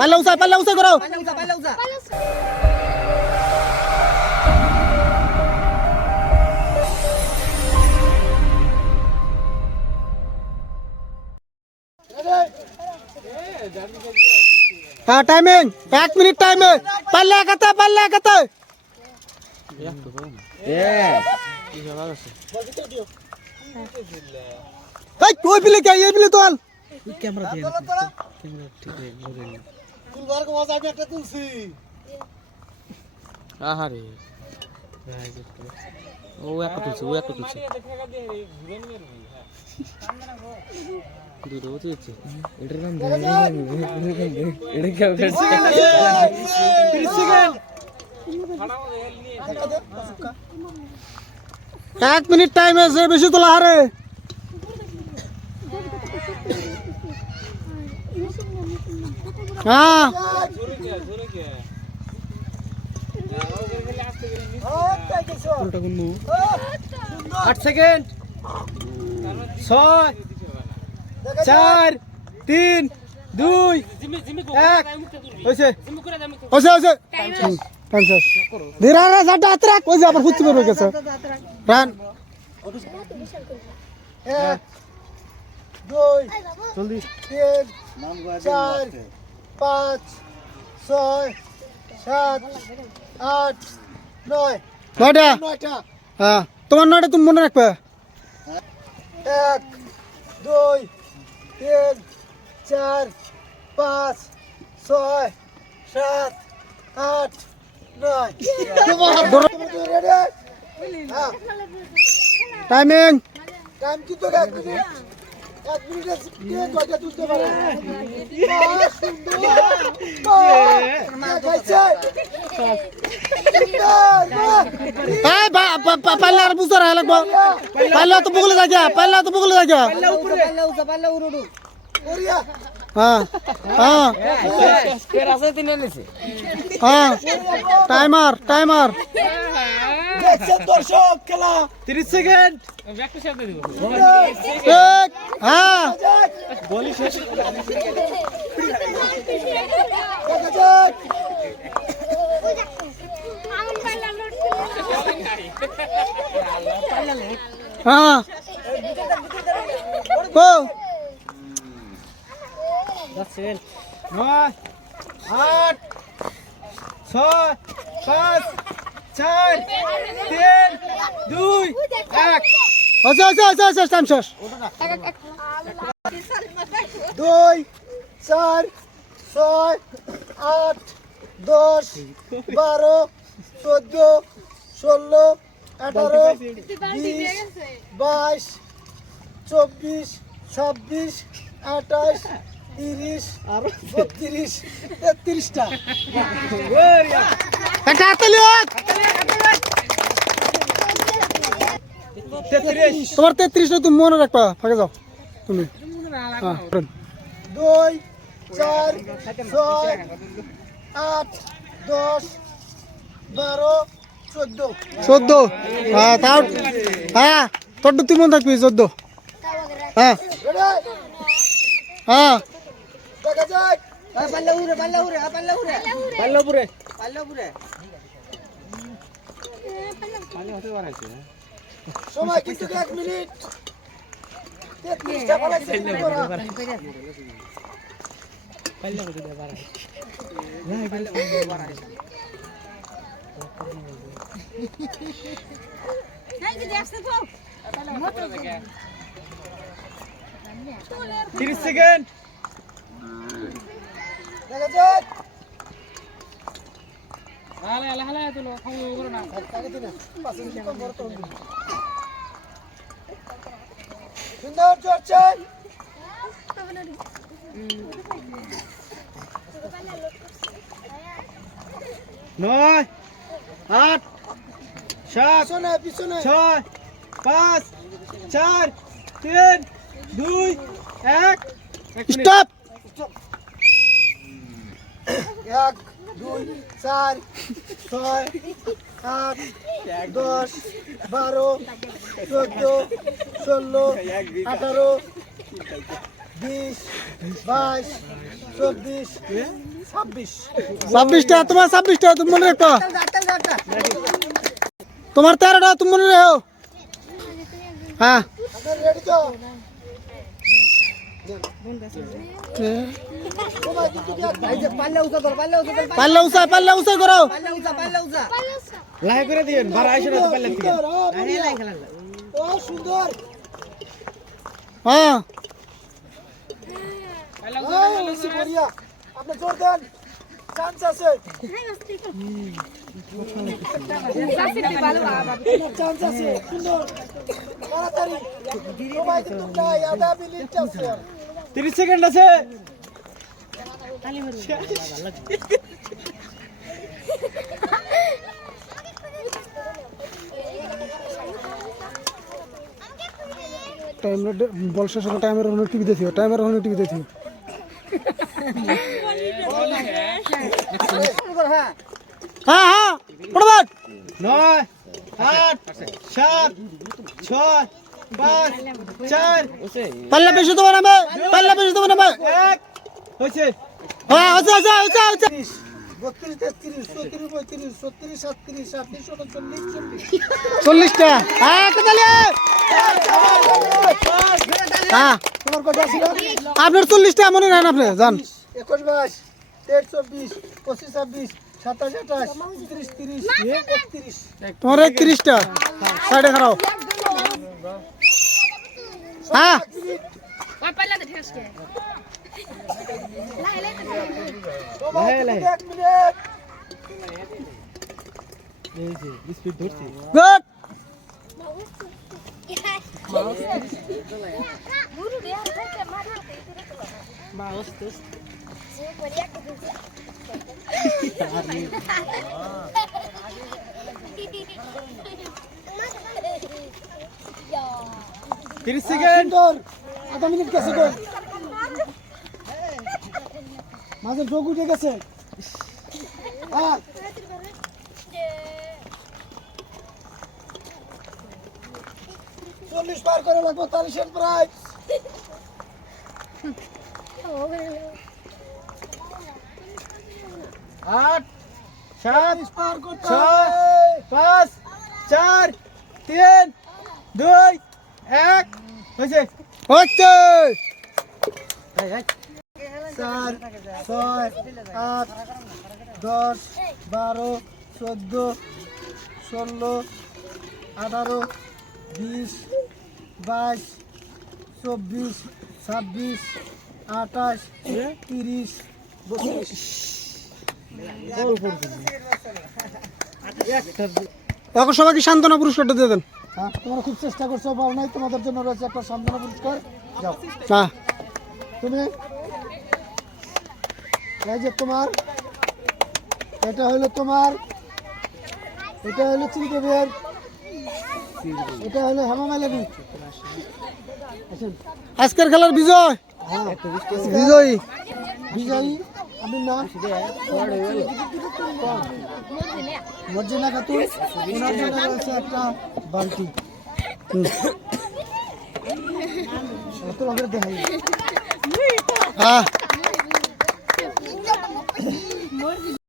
পাল্লা উঁচা করো। হ্যাঁ টাইমিং 1 মিনিট টাইমে পাল্লা একাতে এই কই বিলে কে এই বিলে তোল ক্যামেরা দিয়ে ক্যামেরা ঠিক আছে ধরে তুলবার কো মজা আমি একটা তুলছি আহারে ও একটা তুলছে দুটো হচ্ছে এটার নাম এটা কি হবে 30 সেকেন্ড 1 মিনিট টাইম আছে বেশি তোলা হারে হ্যাঁ 8 সেকেন্ড 6 4 3 2 1 হইছে ধীরে রে সাটা আত্রাক ওই যে আবার ফুটতে বের হয়ে গেছে রান 1 2 জলদি 3 4 5 6 7 8 9 9টা হ্যাঁ তোমার 9টা তুমি মনে রাখবে 1 2 3 4 5 6 7 8 টাইমিং টাইম কি তো 1 মিনিট 1 মিনিটে কে কয়টা তুলতে পারে পাল্লা আর বুঝতে রাখা লাগবো পাল্লা তো বগলে যা পাল্লা উড়ু হ্যাঁ টাইমার দর্শক খেলা 30 সেকেন্ড হ্যাঁ বলি শেষ হ্যাঁ 9 8 6 5 4 3 2 1 আচ্ছা টাইম শেষ 2 4 6 8 10 12 14 16 18 20 22 24 26 28 30 32 33টা তোমার 33 না তুমি মনে রাখবা ফাঁকে যাও তুমি 2 4 6 8 10 12 14 হ্যাঁ তাও হ্যাঁ তোর তুই মনে রাখবি 14 হ্যাঁ হ্যাঁ সময় কিন্তু 1 মিনিট 33টা পালাইছে তিরিশ সেকেন্ড দেখা যাক সুন্দর চর্চা 9 8 7 পিছনে 6 5 4 3 2 1 স্টপ 1 2 4 6 8 10 12 14 16 18 20 22 24 26 26টা তোমার 26টা তুমি মনে রাখো তোমার 13টা তুমি মনে রাখো হ্যাঁ রেডি তো পাল্লা উঁচা করো লাই করে দিবেন ভাড়া আইসো না পাল্লা দিকে আরে লাই খেলা ও সুন্দর হ্যাঁ পাল্লা উঁচা করিয়া আপনি জোর দেন চান্স আছে চান্স আছে সুন্দর তাড়াতাড়ি সময় কিন্তু নাই আধা মিনিট আছে 30 সেকেন্ড আছে টাইমার বল শেষ হবে টাইমার অন্য টিভি দেখিও টাইমার অন্য টিভি দেখিও হ্যাঁ হ্যাঁ পড়বাট 9 8 7 6 5 4 পাল্লা বেশি দেব না পাল্লা বেশি দেব না এক হইছে হ্যাঁ আচ্ছা আচ্ছা আচ্ছা আচ্ছা 32 33 34 35 36 37 40টা হ্যাঁ কতালে হ্যাঁ তোমার কত ছিল আপনার 40টা মনে নাই না আপনি জান 21 22 23 24 25 26 27 28 29 30 31 তোমার 31টা সাইডে খারাও হ্যাঁ ওই পাল্লাতে ঠেসকে এক মিনিট এই যে স্পিড ধরছি গুড তিরিশ সেকেন্ড আধা মিনিট গেছে গোল মাঝে যোগ উঠে গেছে 40 পার করে লাগবো 40 প্রায় 8 7 পার করতে 6 5 4 3 2 1 হইছে হচ্ছে 4 6 8 10 12 14 16 18 20 22 24 26 28 30 এখন সবাইকে সান্ত্বনা পুরস্কারটা দিয়ে দেন হ্যাঁ তোমরা খুব চেষ্টা করছো পাও নাই তোমাদের জন্য রয়েছে একটা সান্ত্বনা পুরস্কার যাও হ্যাঁ তুমি এই যে তোমার এটা হলো তোমার এটা হলো চিলকবির এটা হলো হেমামালিনী আজকের খেলার বিজয় বিজয়ী বিজয়ী আমি নাম মর্জিনা খাতুন ওনার জন্য রয়েছে একটা বালতি তোমাকে দেখাই হ্যাঁ